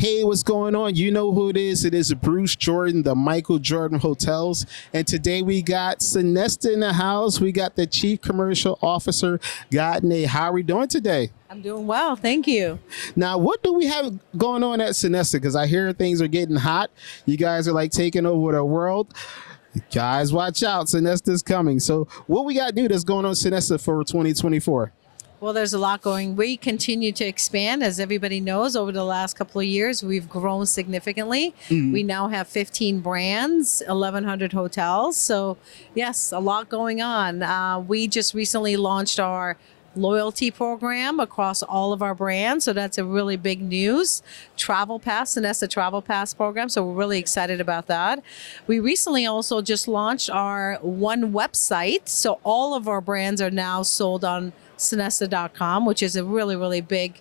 Hey, what's going on? You know who it is. It is Bruce Jordan, the Michael Jordan Hotels. And today we got Sonesta in the house. We got the Chief Commercial Officer, Garine. How are we doing today? I'm doing well, thank you. Now, what do we have going on at Sonesta? Because I hear things are getting hot. You guys are like taking over the world. Guys, watch out. Sonesta's coming. So what we got new that's going on Sonesta for 2024? Well, there's a lot going. We continue to expand. As everybody knows, over the last couple of years, we've grown significantly. We now have 15 brands, 1,100 hotels. So, yes, a lot going on. We just recently launched our loyalty program across all of our brands. So that's a really big news. Travel Pass, and that's the Travel Pass program. So we're really excited about that. We recently also just launched our one website. So all of our brands are now sold on Sonesta.com, which is a really, really big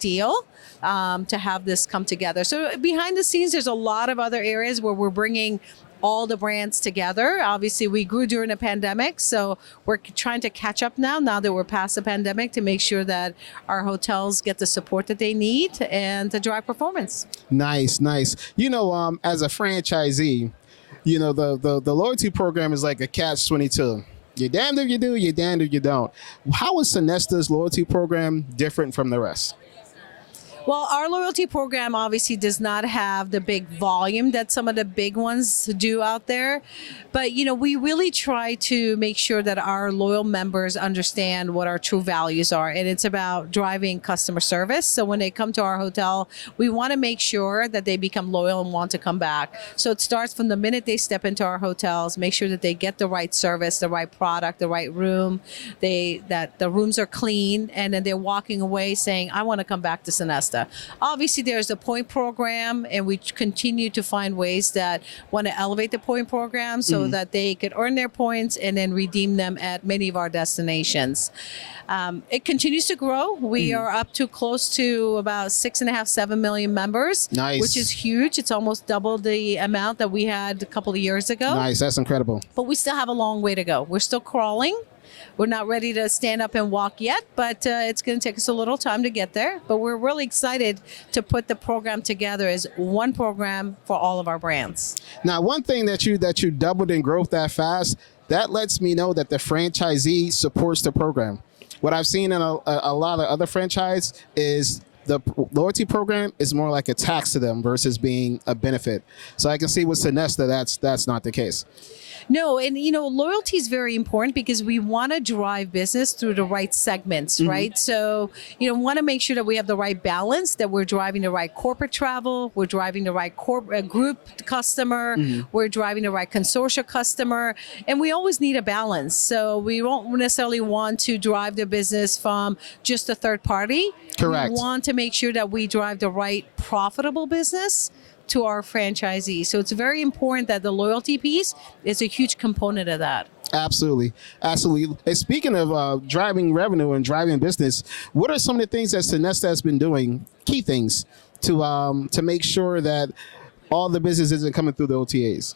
deal to have this come together. So behind the scenes, there's a lot of other areas where we're bringing all the brands together. Obviously, we grew during the pandemic, so we're trying to catch up now that we're past the pandemic, to make sure that our hotels get the support that they need and to drive performance. Nice, nice. You know, as a franchisee, you know, the loyalty program is like a catch-22. You're damned if you do, you're damned if you don't. How is Sonesta's loyalty program different from the rest? Well, our loyalty program obviously does not have the big volume that some of the big ones do out there. But, you know, we really try to make sure that our loyal members understand what our true values are. And it's about driving customer service. So when they come to our hotel, we want to make sure that they become loyal and want to come back. So it starts from the minute they step into our hotels, make sure that they get the right service, the right product, the right room, that the rooms are clean, and then they're walking away saying, I want to come back to Sonesta. Obviously, there's a point program, and we continue to find ways that want to elevate the point program so that they could earn their points and then redeem them at many of our destinations. It continues to grow. We are up to close to about 6.5, 7 million members, Nice. which is huge. It's almost double the amount that we had a couple of years ago. Nice, that's incredible. But we still have a long way to go. We're still crawling. We're not ready to stand up and walk yet, but it's going to take us a little time to get there. But we're really excited to put the program together as one program for all of our brands. Now, one thing that you doubled in growth that fast, that lets me know that the franchisee supports the program. What I've seen in a lot of other franchise is the loyalty program is more like a tax to them versus being a benefit. So I can see with Sonesta, that's not the case. No, and you know, loyalty is very important because we want to drive business through the right segments, right? So, you know, want to make sure that we have the right balance, that we're driving the right corporate travel, we're driving the right group customer, we're driving the right consortia customer, and we always need a balance. So we won't necessarily want to drive the business from just a third party. Correct. We want to make sure that we drive the right profitable business to our franchisees. So it's very important that the loyalty piece is a huge component of that. Absolutely, absolutely. And speaking of driving revenue and driving business, what are some of the things that Sonesta has been doing, key things, to make sure that all the business isn't coming through the OTAs?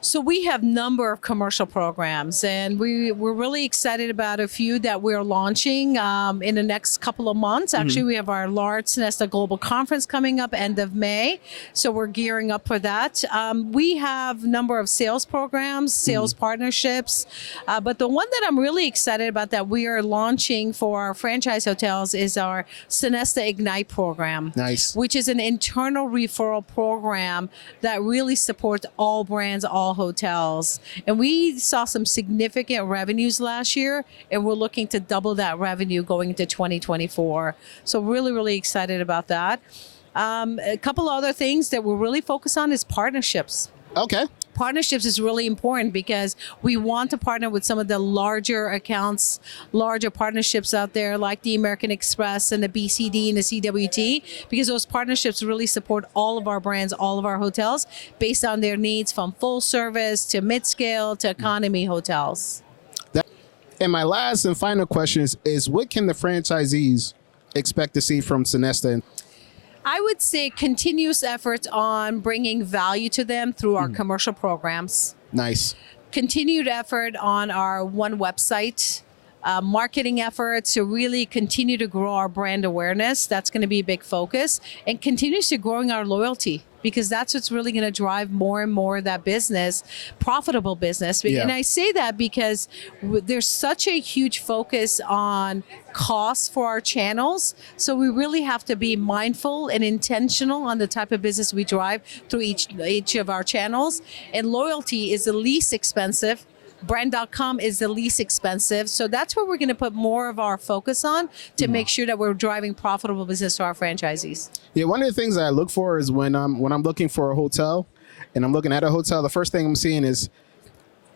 So we have a number of commercial programs, and we're really excited about a few that we're launching in the next couple of months. Actually, we have our large Sonesta Global Conference coming up end of May, so we're gearing up for that. We have a number of sales programs, sales partnerships, but the one that I'm really excited about that we are launching for our franchise hotels is our Sonesta Ignite program. Nice. Which is an internal referral program that really supports all brands, all hotels. And we saw some significant revenues last year, and we're looking to double that revenue going into 2024. So really, really excited about that. A couple other things that we're really focused on is partnerships. Okay. Partnerships is really important because we want to partner with some of the larger accounts, larger partnerships out there like the American Express and the BCD and the CWT, because those partnerships really support all of our brands, all of our hotels, based on their needs from full service to mid-scale to economy hotels. And my last and final question is what can the franchisees expect to see from Sonesta? I would say continuous effort on bringing value to them through our commercial programs. Nice. Continued effort on our one website, marketing efforts to really continue to grow our brand awareness. That's going to be a big focus, and continues to growing our loyalty, because that's what's really going to drive more and more of that business, profitable business. Yeah. And I say that because there's such a huge focus on costs for our channels. So we really have to be mindful and intentional on the type of business we drive through each of our channels. And loyalty is the least expensive. Brand.com is the least expensive. So that's where we're going to put more of our focus on to make sure that we're driving profitable business to our franchisees. Yeah, one of the things that I look for is when I'm looking for a hotel and I'm looking at a hotel, the first thing I'm seeing is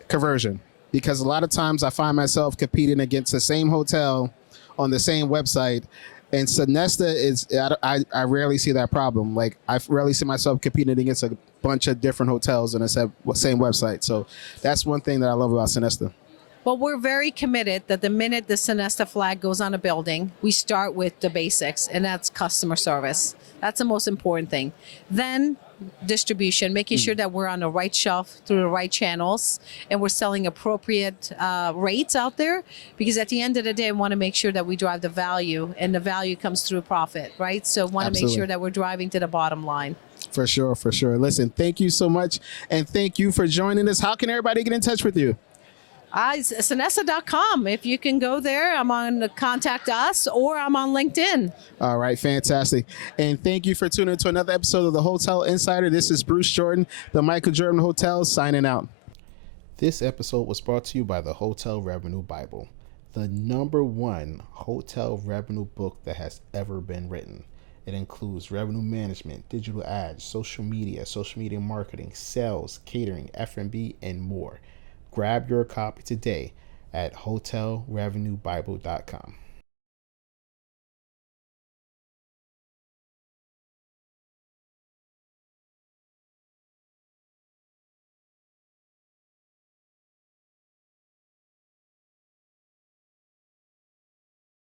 conversion. Because a lot of times I find myself competing against the same hotel on the same website. And Sonesta is, I rarely see that problem. Like, I rarely see myself competing against a bunch of different hotels on the same website. So that's one thing that I love about Sonesta. Well, we're very committed that the minute the Sonesta flag goes on a building, we start with the basics, and that's customer service. That's the most important thing. Then distribution, making sure that we're on the right shelf through the right channels, and we're selling appropriate rates out there, because at the end of the day, I want to make sure that we drive the value, and the value comes through profit, right? So want to make Absolutely. sure that we're driving to the bottom line. For sure, for sure. Listen, thank you so much, and thank you for joining us. How can everybody get in touch with you? Sonesta.com. If you can go there, I'm on Contact Us, or I'm on LinkedIn. All right, fantastic. And thank you for tuning in to another episode of the Hotel Insider. This is Bruce Jordan, the Michael Jordan Hotel, signing out. This episode was brought to you by the Hotel Revenue Bible, the #1 hotel revenue book that has ever been written. It includes revenue management, digital ads, social media marketing, sales, catering, F&B, and more. Grab your copy today at hotelrevenuebible.com.